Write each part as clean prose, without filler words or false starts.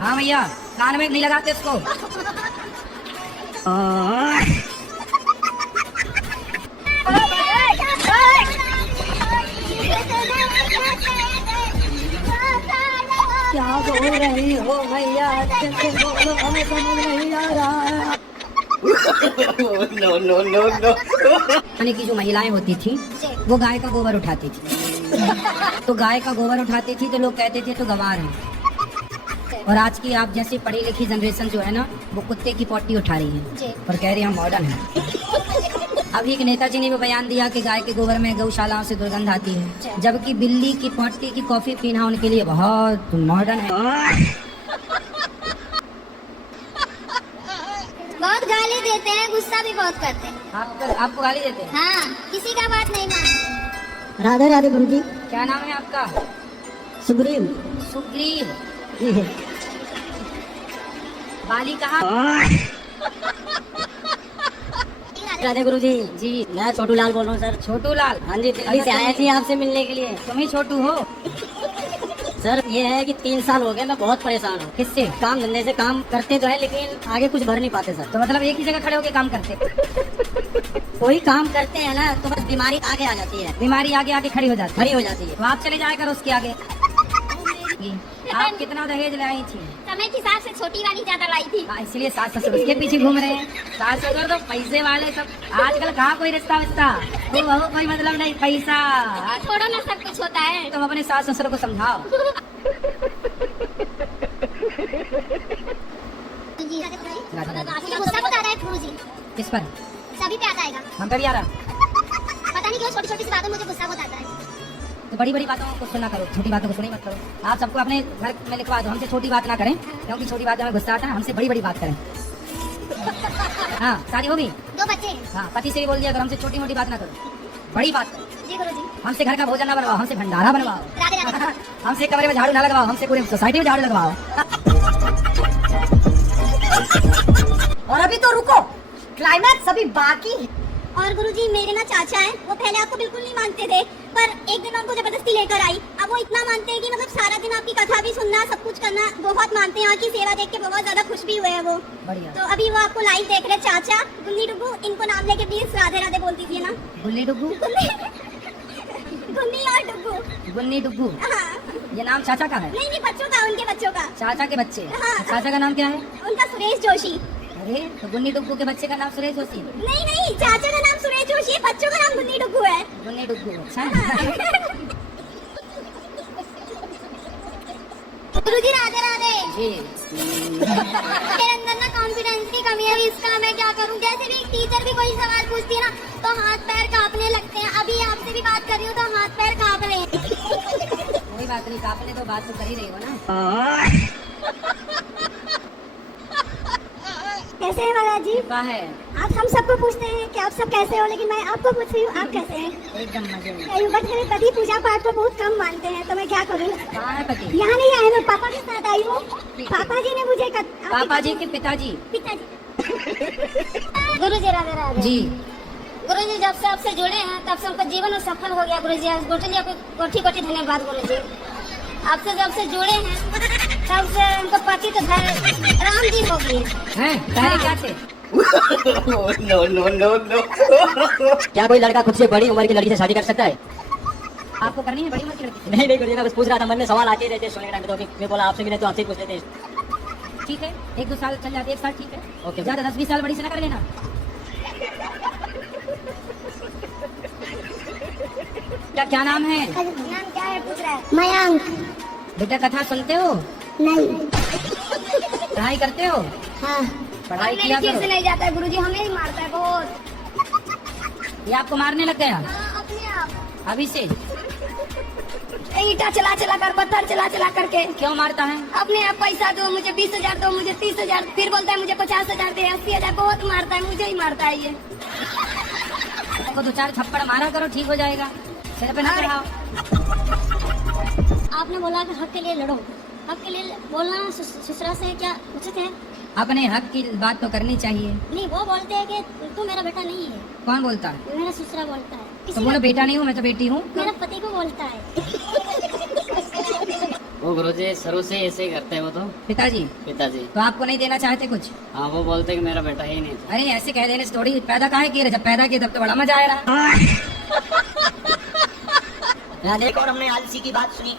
हाँ भैया, कान में नहीं लगाते इसको। क्या बोल रही हो भैया, अच्छे से बोलो, हमें समझ नहीं आ रहा है। No no no no. यानी कि जो महिलाएं होती थी वो गाय का गोबर उठाती थी, तो गाय का गोबर उठाती थी तो लोग कहते थे तो गंवार है। और आज की आप जैसी पढ़ी लिखी जनरेशन जो है ना, वो कुत्ते की पॉटी उठा रही है और कह रही है हम मॉडर्न है। अभी एक नेताजी ने भी बयान दिया कि गाय के गोबर में गौशालाओं से दुर्गंध आती है, जबकि बिल्ली की पॉटी की कॉफी पीना उनके लिए बहुत मॉडर्न है। बहुत गाली देते हैं, गुस्सा भी बहुत करते हैं। आपको गाली देते हैं? हाँ, किसी का बात नहीं मानते। राधे राधे गुरु जी। क्या नाम है आपका? सुग्रीव। सुग्रीव। बाली कहाँ? राधे गुरु जी। जी, मैं छोटू लाल बोल रहा हूँ सर। छोटू लाल। हाँ जी, दिल्ली से आए थे आपसे मिलने के लिए। तुम ही छोटू हो? सर ये है कि 3 साल हो गए, मैं बहुत परेशान हूँ। किससे? काम धंधे से काम करते तो है लेकिन आगे कुछ भर नहीं पाते सर। तो मतलब एक ही जगह खड़े होके काम करते? कोई काम करते हैं ना तो बस बीमारी आगे आ जाती है, बीमारी आगे आगे खड़ी हो जाती खड़ी हो जाती है। तो आप चले जाया करो उसके आगे। आप कितना दहेज लाई थी? समय की सास से छोटी वाली ज्यादा लाई थी। इसलिए सास ससुर उसके पीछे घूम रहे हैं। सास ससुर तो पैसे वाले सब। आजकल कहाँ कोई रिश्ता विश्ता, वो बहू कोई मतलब नहीं, पैसा। छोड़ो ना, सब कुछ होता है। तुम अपने सास ससुर को समझाओ। गुस्सा बहुत आ रहा है गुरु जी। किस पर? सभी पे आता है। हम पे भी आ रहा। पता नहीं क्यों छोटी छोटी सी बातों में मुझे गुस्सा बहुत आता है। तो बड़ी बड़ी बातों को सुना करो, छोटी बातों को सुनी मत करो। आप सबको अपने घर में लिखवा दो, हमसे छोटी बात ना करें, क्योंकि छोटी बात में गुस्सा आता है। हमसे बड़ी बड़ी बात करें। हाँ, शादी होगी? 2 बच्चे। हाँ, पति से भी बोल दिया अगर हमसे छोटी मोटी बात ना करो, बड़ी बात करो। जी गुरु जी। हमसे घर का भोजन ना बनवाओ, हमसे भंडारा बनवाओ। राधे राधे। हमसे कमरे में झाड़ू ना लगवाओ, हमसे पूरी सोसाइटी में झाड़ू लगवाओ। और अभी तो रुको, क्लाइमैक्स अभी बाकी है। और गुरुजी मेरे ना चाचा हैं, वो पहले आपको बिल्कुल नहीं मानते थे, पर एक दिन उनको जबरदस्ती लेकर आई। अब वो इतना मानते हैं कि मतलब सारा दिन आपकी कथा भी सुनना, सब कुछ करना, बहुत मानते हैं। आपकी सेवा देख के बहुत ज्यादा खुश भी हुए हैं वो। बढ़िया। तो अभी वो आपको लाइव देख रहे हैं। चाचा गुन्नी डुगू, इनको नाम लेके प्लीज राधे राधे बोल दीजिए ना। गुल्ली डुग्गू? गुन्नी और डुगू। गुन्नी डुग्गू, हाँ। ये नाम चाचा का है? नहीं नहीं, बच्चों का, उनके बच्चों का। चाचा के बच्चे? हाँ। चाचा का नाम क्या है? उनका सुरेश जोशी। अरे तो गुन्नी डुग्गू के बच्चे का नाम सुरेश जोशी? नहीं नहीं, चाचा का नाम सुरेश जोशी है, बच्चों का नाम गुन्नी डुगू है। गुन्नी डुग्गू, अच्छा। गुरुजी राधे राधे। जी। मेरे अंदर ना कॉन्फिडेंस की कमी है, इसका मैं क्या करूं? जैसे भी टीचर भी कोई सवाल पूछती है ना तो हाथ पैर कांपने लगते हैं। अभी आपसे भी बात कर रही हूँ तो हाथ पैर कांप रहे हैं। कोई बात नहीं, कांपने तो बात तो कर ही रही हो ना। कैसे हैं महाराज जी? क्या है? आप हम सबको पूछते हैं कि आप सब कैसे हो, लेकिन मैं आपको पूछ रही हूँ आप कैसे हैं? एकदम मजे में। बट मेरे पति पूजा पाठ को बहुत कम मानते हैं, तो मैं क्या करूँ? कहाँ है पति? यहाँ नहीं आए, मैं पापा के साथ आई हूँ। पापा जी ने मुझे पापा जी के पिताजी? पिताजी। गुरुजी राधे राधे। जी। गुरुजी जब से आपसे जुड़े हैं तब से उनका जीवन सफल हो गया। गुरुजी कोटि कोटि धन्यवाद गुरुजी। आपसे जब से जुड़े हैं तब से उनको पति तो राम जी हो गए हैं। पहले क्या थे? No no no no. क्या कोई लड़का खुद से बड़ी उम्र की लड़की से शादी कर सकता है? आपको करनी है बड़ी उम्र की लड़की? नहीं गुरुजी, मैं बस पूछ रहा था, मन में सवाल आते रहते सोने के टाइम पे, तो मैं बोला आपसे मिले तो आपसे पूछ लेते हैं। ठीक है, 1-2 साल चल जाते, 1 साल ठीक है। ओके। ज्यादा 10-20 साल बड़ी से ना कर लेना। क्या नाम है? नाम क्या है पूछ रहा है? मयंक। बेटा कथा सुनते हो? नहीं। पढ़ाई करते हो? हाँ। पढ़ाई किया ठीक से करो। नहीं जाता है गुरुजी, हमें ही मारता है बहुत। ये आपको मारने लग गया अपने आप अभी से? ईटा चला चला कर, पत्थर चला चला करके। क्यों मारता है? अपने आप पैसा दो, मुझे 20,000 दो, मुझे 30,000, फिर बोलता है मुझे 50,000 दे, 80,000। बहुत मारता है, मुझे ही मारता है ये। को 2-4 थप्पड़ मारा करो, ठीक हो जाएगा। सिर पे ना चढ़ाओ। आपने बोला कि हक के लिए लड़ो, हक के लिए बोलना ससुरा से क्या उचित है? अपने हक की बात तो करनी चाहिए। नहीं, वो बोलते हैं कि तू मेरा बेटा नहीं है। कौन बोलता है? मेरा ससुरा बोलता है। तो बोलो बेटा नहीं हूँ, मैं तो बेटी हूँ। मेरा पति को बोलता है। वो गुरुजी शुरू से ऐसे ही करते हैं वो तो पिताजी पिताजी। तो आपको नहीं देना चाहते कुछ? हाँ वो बोलते कि मेरा बेटा ही नहीं था। अरे ऐसे कह देने से थोड़ी पैदा काहे किए रहे? जब पैदा किए तब तो बड़ा मजा आया रहा। एक और हमने आलसी की बात सुनी।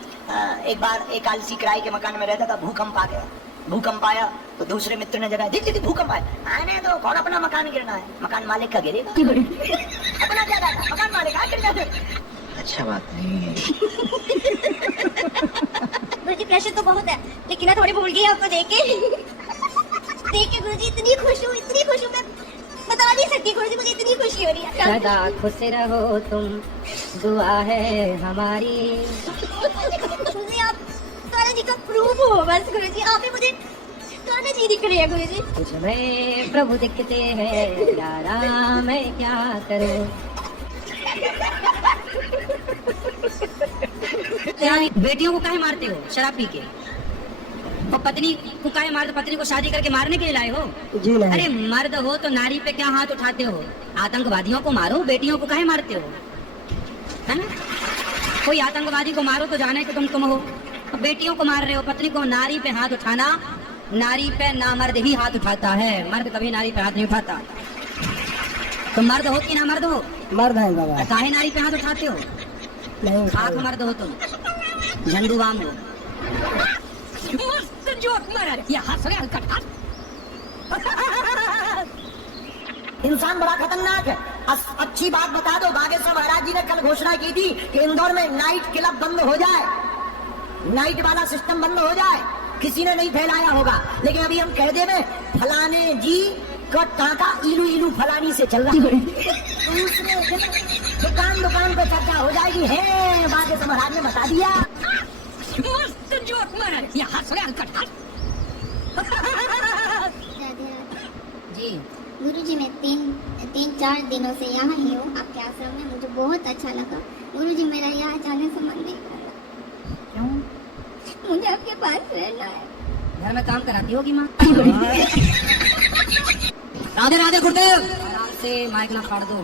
एक बार एक आलसी किराए के मकान में रहता था, भूकंप आ गया। भूकंप आया तो दूसरे मित्र ने जगह देख भूकंप आया, आने तो कौन अपना मकान गिरना है, मकान मालिक का गिरेगा। अपना क्या था, मकान मालिक का गिरना। अच्छा बात नहीं। गुरुजी प्रेशर तो बहुत है, लेकिन मैं थोड़ी भूल गई आपको देख के गुरुजी इतनी खुश हूँ मैं बता नहीं सकती। गुरुजी मुझे इतनी खुशी हो रही है। सदा खुश रहो तुम, दुआ है हमारी। गुरुजी आप तारा जी का प्रूफ हो बस। गुरुजी आप ही मुझे तारा जी दिख रही है। गुरुजी तुझमें प्रभु दिखते हैं यारा, मैं क्या करूं। बेटियों को काहे मारते हो शराब पी के? और पत्नी को काहे मारते? पत्नी को शादी करके मारने के लिए लाए हो? जी नहीं। अरे मर्द हो तो नारी पे क्या हाथ उठाते हो? आतंकवादियों को मारो, बेटियों को काहे मारते हो? है ना? कोई आतंकवादी को मारो तो जाने कि तुम हो। बेटियों को मार रहे हो, पत्नी को। नारी पे हाथ उठाना, नारी पे नामर्द ही हाथ उठाता है, मर्द कभी नारी पे हाथ नहीं उठाता। तुम मर्द हो कि ना मर्द हो? मर्द है बाबा। काहे नारी पे हाथ उठाते हो? नहीं खाक मर्द हो तुम, झंडूबाम हो। इंसान बड़ा खतरनाक है। अच्छी बात बता दो, बागेश्वर महाराज जी ने कल घोषणा की थी कि इंदौर में नाइट क्लब बंद हो जाए, नाइट वाला सिस्टम बंद हो जाए। किसी ने नहीं फैलाया होगा, लेकिन अभी हम कह दे में फलाने जी का टाका इलू इलू फलानी से चल रहा है। दूसरे दिन दुकान पे चर्चा हो जाएगी। है बागेश्वर महाराज ने बता दिया। जी गुरुजी मैं तीन चार दिनों से यहाँ ही हूँ आपके आश्रम में। मुझे बहुत अच्छा लगा। गुरुजी मेरा यहाँ जाने से मन नहीं कर रहा। क्यों? मुझे आपके पास रहना है। घर में काम कराती होगी माँ। राधे राधे गुरुदेव। आराम से माइक ना फाड़ दो।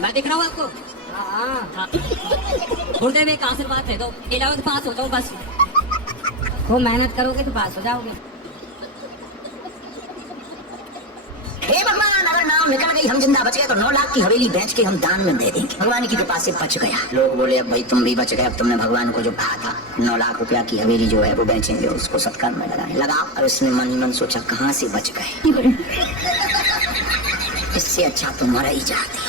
मैं दिख रहा हूँ आपको? हाँ, गुरुदेव एक आशीर्वाद दे दो, 11th पास हो जाओ बस। खूब मेहनत करोगे तो पास हो जाओगे। हे भगवान, अगर नाव निकल गई, हम जिंदा बच गए तो 9 लाख की हवेली बेच के हम दान में दे देंगे। भगवान की कृपा से बच गया। लोग बोले अब भाई तुम भी बच गए, अब तुमने भगवान को जो कहा था 9 लाख रुपया की हवेली जो है वो बेचेंगे, उसको सत्कार में लगाए। लगा और उसने मन ही मन सोचा कहाँ से बच गए। इससे अच्छा तो मर ही जाते।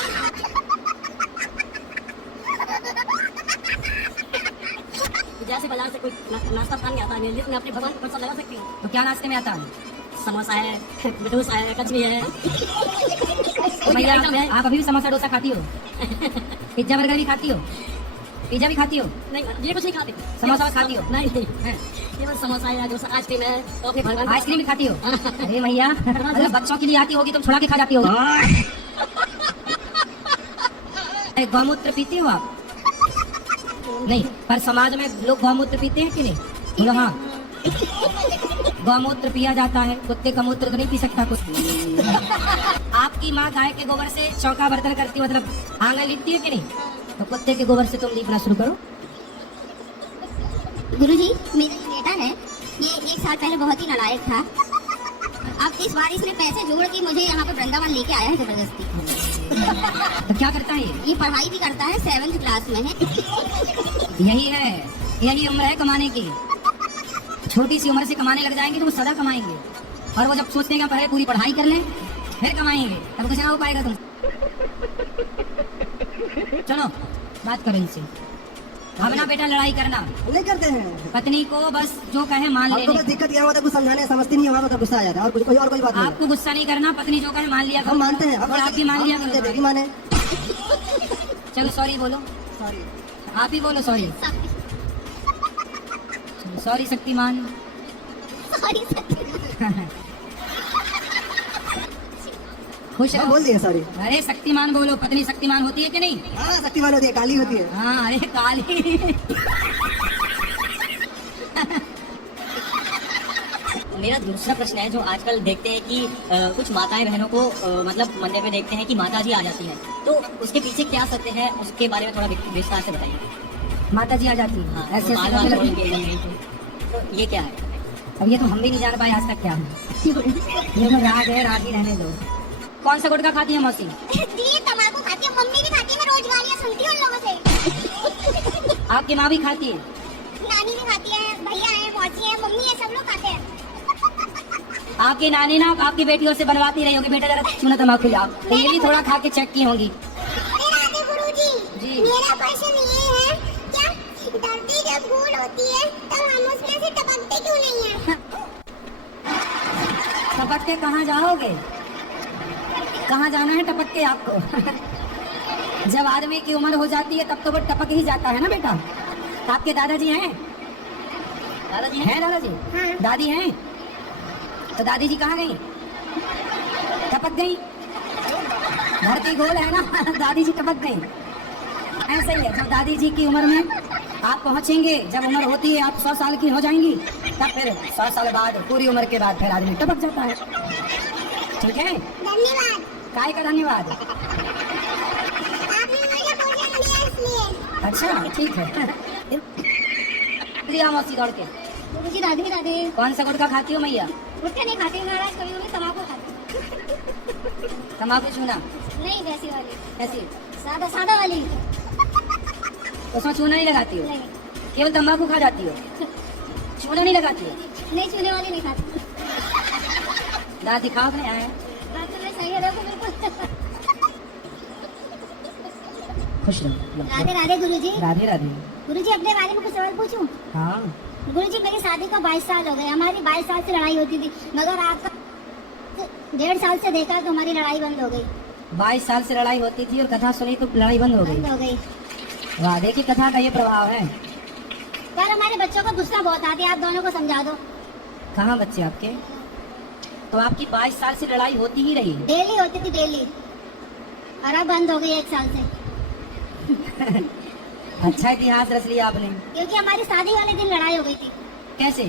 जैसे बाजार से कोई नाश्ता खाने आता है, जिसमें अपने भगवान को प्रसाद लगा सकती हूँ। तो क्या नाश्ते में आता है? समोसा है, डोसा है, कचरी है। भैया आप अभी भी समोसा डोसा खाती हो? पिज्जा बर्गर भी खाती हो? पिज्जा भी खाती हो? नहीं, ये कुछ नहीं खाते। समोसा खाती हो? नहीं नहीं, हैं? ये बस समोसा है, डोसा, आइसक्रीम है, तो अपने भगवान को- आइसक्रीम भी खाती हो? अरे भैया, अगर बच्चों के लिए आती होगी तुम छुड़ा के खा जाती हो। गौमूत्र पीते हो आप? नहीं, पर समाज में लोग गौमूत्र पीते हैं कि नहीं? बोलो हाँ। गौमूत्र पिया जाता है, कुत्ते का मूत्र तो नहीं पी सकता कुछ। आपकी माँ गाय के गोबर से चौका बर्तन करती है, मतलब आंगन लिपती है कि नहीं? तो कुत्ते के गोबर से तुम लिपना शुरू करो। गुरुजी मेरा जो बेटा है ये 1 साल पहले बहुत ही नालायक था। अब इस बार इसने पैसे जोड़ के मुझे यहाँ पे वृंदावन लेके आया है जबरदस्ती। तो क्या करता है ये पढ़ाई भी करता है, 7th क्लास में है। यही है, यही उम्र है कमाने की। छोटी सी उम्र से कमाने लग जाएंगे तो वो सदा कमाएंगे, और वो जब सोचते हैं कि पहले पूरी पढ़ाई कर लें फिर कमाएंगे, तब कुछ ना हो पाएगा। तुम चलो बात करो इनसे। अब ना बेटा लड़ाई करना नहीं करते हैं। पत्नी को बस जो कहे मान हमको बस लेने। दिक्कत यह होता है कुछ समझाने समझती नहीं होगा तो गुस्सा आ जाता है, और कुछ और कोई बात नहीं है। आपको गुस्सा नहीं करना, पत्नी जो कहे मान लिया करो। हम मानते हैं, और आप भी मान लिया करो। देखी माने। चलो सॉरी बोलो, सॉरी। आप ही बोलो सॉरी। सॉरी शक्तिमान। सॉरी खुश रहो। बोल दिया सॉरी। अरे शक्तिमान बोलो, पत्नी शक्तिमान होती है कि नहीं? हाँ शक्तिमान होती है, काली होती है। हाँ, अरे काली। मेरा दूसरा प्रश्न है, जो आजकल देखते हैं कि कुछ माताएं बहनों को मतलब मंदिर में देखते हैं कि माता जी आ जाती है, तो उसके पीछे क्या सत्य है, उसके बारे में थोड़ा विस्तार से बताइए। माता जी आ जाती है हाँ, ऐसे बाल ऐसे बाल करने खोल लगती के नहीं, तो ये क्या है? अब ये तो हम भी नहीं जान पाए आज तक क्या है ये तो राग है, राग ही रहने दो। कौन सा गुटखा खाती है मौसी? जी तंबाकू खाती है, मम्मी भी खाती है, मैं रोज गालियाँ सुनती हूँ उन लोगों से। आपकी माँ भी खाती है? नानी भी खाती है, भैया है, मौसी है, मम्मी है, सब लोग खाते हैं। आपकी नानी ना आपकी बेटियों से बनवाती रही होगी, बेटा जरा चूना तम्बाकू लाओ, तो ये भी थोड़ा खा के चेक की होंगी। राधे गुरुजी, जी। मेरा प्रश्न ये है, क्या धरती जब गोल होती है तब हम उसमें से टपकते क्यों नहीं हैं? टपक के कहाँ जाओगे? कहाँ जाना है टपक के आपको? जब आदमी की उम्र हो जाती है तब तो वो टपक ही जाता है ना बेटा। तो आपके दादाजी हैं? दादाजी हैं दादाजी? हाँ। दादी हैं? तो दादी जी कहाँ गई? टपक गई? धरती गोल है ना दादी जी टपक गई। ऐसे ही है, जब दादी जी की उम्र में आप पहुंचेंगे, जब उम्र होती है आप 100 साल की हो जाएंगी, तब फिर 100 साल बाद पूरी उम्र के बाद फिर आदमी टपक जाता है। ठीक है, धन्यवाद, काय का धन्यवाद। आपने मुझे भोजन दिया इसलिए। अच्छा ठीक है लिया मौसी दौड़ के। गुरुजी राधे राधे। कौन सा गुटखा खाती हो मैया? गुटखा नहीं खाती महाराज, कभी कभी तंबाकू खाती तम्बाकू चूना? नहीं, वैसी वाली, कैसी? सादा सादा वाली उसमें चूना नहीं लगाती हो? नहीं, केवल तम्बाकू खा जाती हो, चूना नहीं लगाती हो? नहीं चूने वाली नहीं खाती। दांत दिखाओ अपने आए बात तो मैं सही है, देखो बिल्कुल। खुश रहो। राधे राधे गुरुजी। राधे राधे। गुरुजी अपने बारे में कुछ सवाल पूछूं? हाँ गुरुजी मेरी शादी को 22 साल हो गए, हमारी 22 साल से लड़ाई होती थी, मगर आपका 1.5 साल से देखा तो हमारी लड़ाई बंद हो गई। 22 साल से लड़ाई होती थी और कथा सुनी तो लड़ाई बंद हो बंद गई। हो गई। वाह, देखिए कथा का ये प्रभाव है। पर हमारे बच्चों को गुस्सा बहुत आती है, आप दोनों को समझा दो। कहाँ बच्चे आपके? तो आपकी 22 साल से लड़ाई होती ही रही? डेली होती थी, डेली, और अब बंद हो गई 1 साल से। अच्छा इतिहास रच लिया आपने। क्योंकि हमारी शादी वाले दिन लड़ाई हो गई थी। कैसे?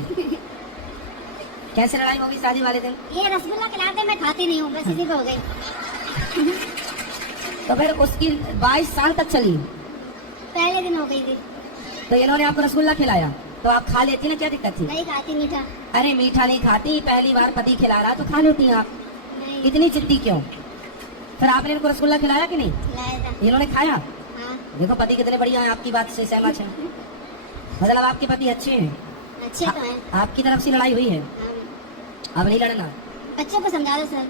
कैसे लड़ाई होगी शादी वाले दिन? ये रसगुल्ला खिलाते, मैं खाती नहीं हूँ, बस इसी को हो गई। तो फिर उसकी 22 साल तक चली, पहले दिन हो गई थी। तो इन्होंने आपको रसगुल्ला खिलाया तो आप खा लेती ना, क्या दिक्कत थी? नहीं खाती मीठा। अरे मीठा नहीं खाती, पहली बार पति खिला रहा तो खा लेती हैं आप, नहीं इतनी जिद्दी क्यों? फिर आपने इनको रसगुल्ला खिलाया कि नहीं? खिलाया था। इन्होंने खाया? हाँ, देखो पति कितने बढ़िया हैं, आपकी बात से सहमत हैं। मतलब आपके पति अच्छे हैं। अच्छे तो हैं। आपकी तरफ से लड़ाई हुई है, हाँ। अब नहीं लड़ना। बच्चों को समझा दो सर,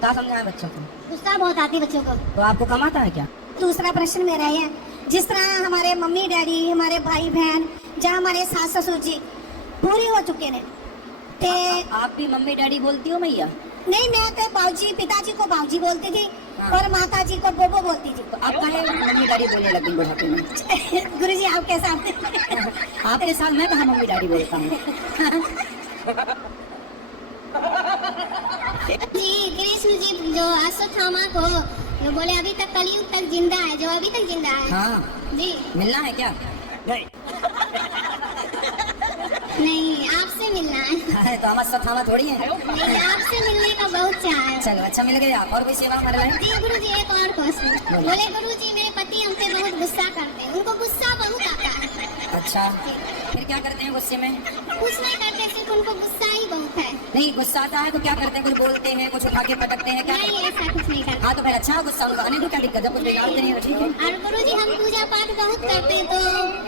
क्या समझाएं बच्चों को? गुस्सा बहुत आती है बच्चों को। तो आपको कम आता है क्या? दूसरा प्रश्न मेरा ये है, जिस तरह हमारे मम्मी डैडी, हमारे भाई बहन, जहाँ हमारे सास ससुर जी पूरे हो चुके हैं, ते आप भी मम्मी डैडी बोलती हो मैया? नहीं, मैं तो बाबूजी, पिताजी को बाबूजी बोलती थी हाँ। और माता जी को बोबो बोलती थी। तो आप कहे मम्मी डैडी बोलने लगी बुढ़ापे में? गुरुजी आप कैसा? आपके साथ मैं कहा मम्मी डैडी बोलता हूँ? जी कृष्ण जी जो अश्वत्थामा को जो बोले अभी तक कलयुग तक जिंदा है, जो अभी तक जिंदा है। हाँ, जी मिलना है क्या? नहीं, आपसे मिलना है। अरे तो हमारे साथ थामा थोड़ी है। नहीं, आपसे मिलने का बहुत चाह है। चलो अच्छा मिल गया। और कोई सेवा हमारे लिए? जी गुरुजी एक और क्वेश्चन। बोले गुरुजी मेरे पति हम पे बहुत गुस्सा करते हैं, उनको गुस्सा बहुत आता है। अच्छा, फिर क्या करते हैं गुस्से में? कुछ नहीं करते, सिर्फ उनको गुस्सा ही बहुत है। नहीं, गुस्सा आता है तो क्या करते हैं? कुछ बोलते हैं, कुछ उठा के पटकते हैं, क्या? नहीं, ऐसा कुछ नहीं करते। हाँ तो फिर अच्छा गुस्सा उनको आने दो, क्या दिक्कत है? कुछ बिगाड़ते नहीं हो, ठीक है। और गुरुजी हम पूजा पाठ बहुत करते हैं, तो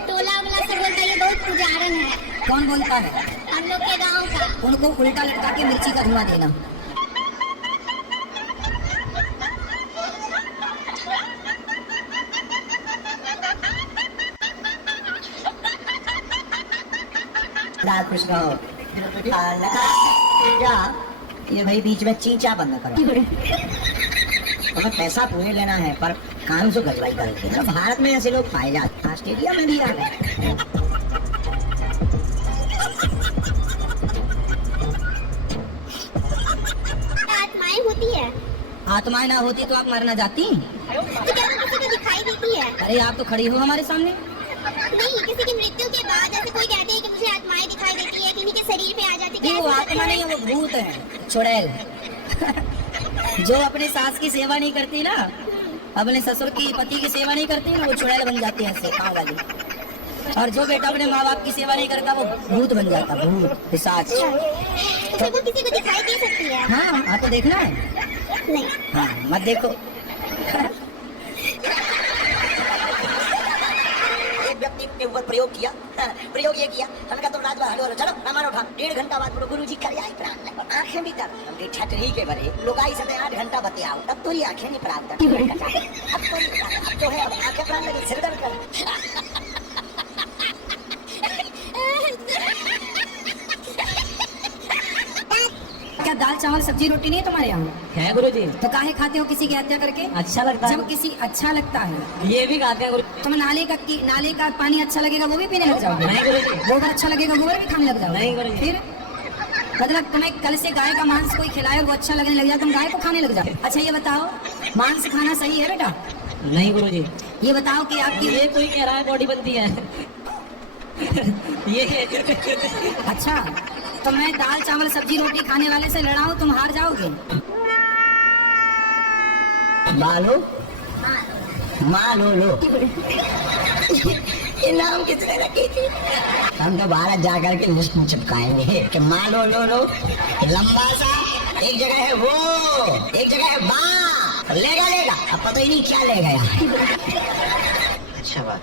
टोला वाला सब बोलता है ये बहुत पुजारन है, कौन बोलता है? हम लोग के गाँव का। उनको उल्टा लटका के मिर्ची का धुआं देना। राधा कृष्ण हो। लता जा, ये भाई बीच में चींचा बंद करो। हमें पैसा पूरे लेना है पर काम से गजवाई करते हैं। भारत में ऐसे लोग पाए जाते हैं, ऑस्ट्रेलिया में भी आ गए। आत्माएं होती है, आत्माएं ना होती तो आप मरना जाती? तो क्या वो किसी को दिखाई देती है? अरे आप तो खड़ी हो हमारे सामने। नहीं, किसी की मृत्यु के बाद जैसे कोई कहते हैं कि मुझे आत्माएं दिखाई देती है, किसी के शरीर पे आ जाती है। नहीं, वो आत्मा नहीं है, वो भूत है, चुड़ैल। जो अपने सास की सेवा नहीं करती ना, अपने ससुर की, पति की सेवा नहीं करती ना, वो चुड़ैल बन जाती है ऐसे पाँव वाली। और जो बेटा अपने माँ बाप की सेवा नहीं करता वो भूत बन जाता, भूत, पिशाच। तो वो किसी को दिखाई दे सकती है? हाँ, आपको देखना है? नहीं। हाँ, मत देखो। एक व्यक्ति के ऊपर प्रयोग किया, प्रयोग ये किया, हमने कहा तुम रात भर हलो, चलो सामान उठा। 1.5 घंटा बाद बोलो गुरुजी कर आई प्राण, आंखें भी दर्द, हमके ठटरी के बरे लोगाई से 8 घंटा बते आओ, तब तो ये आंखें नहीं प्राण दर्द, अब तो है, अब आंखें प्राण लगे, सिर दर्द कर। क्या दाल चावल सब्जी रोटी नहीं है तुम्हारे यहाँ? है गुरुजी। तो काहे खाते हो किसी की हत्या करके? अच्छा लगता है। जब किसी अच्छा लगता है ये भी खाते हैं गुरु। तुम नाले का पानी अच्छा लगेगा वो भी पीने लग जाओगे? नहीं गुरुजी। गोबर अच्छा लगेगा गोबर भी खाने लग जाओगे? नहीं गुरुजी। फिर मतलब तुम्हें कल से गाय का मांस कोई खिलाए और वो अच्छा लगने लग जाए, तुम गाय को खाने लग जाओ? अच्छा ये बताओ, मांस खाना सही है बेटा? नहीं गुरुजी। ये बताओ कि आपकी ये कोई कह रहा है बॉडी बनती है। ये अच्छा, तो मैं दाल चावल सब्जी रोटी खाने वाले से लड़ाऊं, तुम हार जाओगे? मालो मालो लो ये नाम किसने रखी थी? हम तो भारत जाकर के लिस्ट में चिपकाएंगे कि मालो लो लंबा सा, एक जगह है वो, एक जगह है बा, लेगा अब पता ही नहीं क्या लेगा यार। अच्छा बात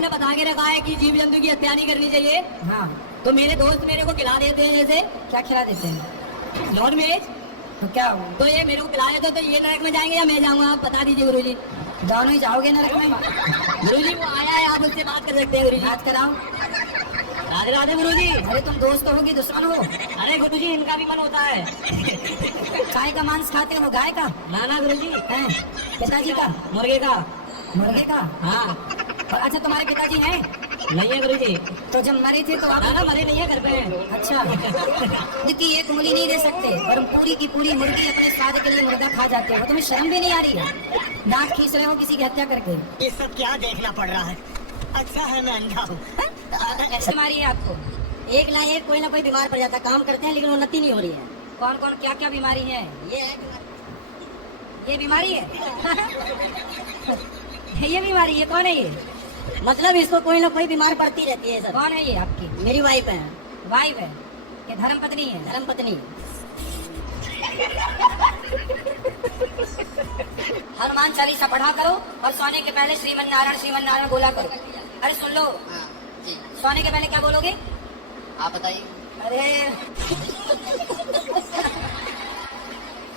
ने बता के रखा है कि जीव जंतु की हत्या नहीं करनी चाहिए। हाँ, तो मेरे दोस्त मेरे को खिला देते हैं, जैसे क्या खिला देते हैं? Non veg. तो क्या हो? तो ये मेरे को खिला देते तो ये नरक में जाएंगे या मैं जाऊंगा, आप बता दीजिए गुरुजी। दोनों ही जाओगे नरक में? गुरुजी वो आया है, आप उससे बात कर सकते हैं गुरुजी। बात कराओ। राधे राधे गुरुजी। अरे तुम दोस्त हो कि दुश्मन हो? अरे गुरुजी इनका भी मन होता है। गाय का मांस खाते हो? गाय का? नाना गुरुजी। हैं? पिताजी का? मुर्गे का। मुर्गे का? हाँ। और अच्छा तुम्हारे पिताजी हैं? नहीं है गुरुजी। तो जब मरे थे तो आप? नाना मरे नहीं है, घर पे हैं। अच्छा, क्योंकि एक उंगली नहीं दे सकते और पूरी की पूरी मुर्गी अपने स्वाद के लिए मुर्गा खा जाते हो, तुम्हें शर्म भी नहीं आ रही है? दांत खींच रहे हो किसी की हत्या करके। ये सब क्या देखना पड़ रहा है? अच्छा है मैं अंधा हूँ। ऐसे मारी है आपको? एक ना एक कोई ना कोई बीमार पड़ जाता, काम करते हैं लेकिन उन्नति नहीं हो रही है। कौन कौन क्या क्या बीमारी है? ये बीमारी है? ये बीमारी, ये कौन है ये? मतलब इसको कोई ना कोई बीमार पड़ती रहती है सर। कौन है ये आपकी? मेरी वाइफ है। वाइफ है? ये धर्म पत्नी है? धर्म पत्नी। हनुमान चालीसा पढ़ा करो और सोने के पहले श्रीमन नारायण बोला करो। अरे सुन लो, सोने के पहले क्या बोलोगे? आप बताइए। अरे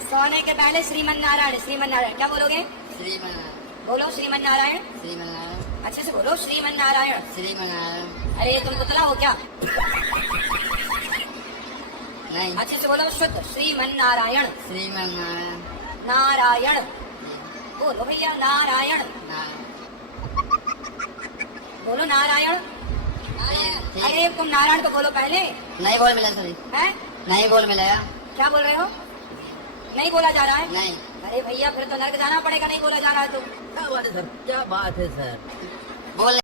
सोने के पहले श्रीमन नारायण क्या बोलोगे? बोलो श्रीमन नारायण। अच्छे से बोलो श्रीमन नारायण। अरे तुम पुतला हो क्या? नहीं। अच्छे से बोलो शुद्ध श्रीमन नारायण। नारायण बोलो भैया, नारायण बोलो, नारायण। अरे तुम नारायण तो बोलो पहले। नहीं बोल मिला सर। है? नहीं बोल मिला। क्या बोल रहे हो? नहीं बोला जा रहा है? नहीं। अरे भैया फिर तो नरक जाना पड़ेगा, नहीं बोला जा रहा है तो। क्या बात है सर, क्या बात है सर। बोल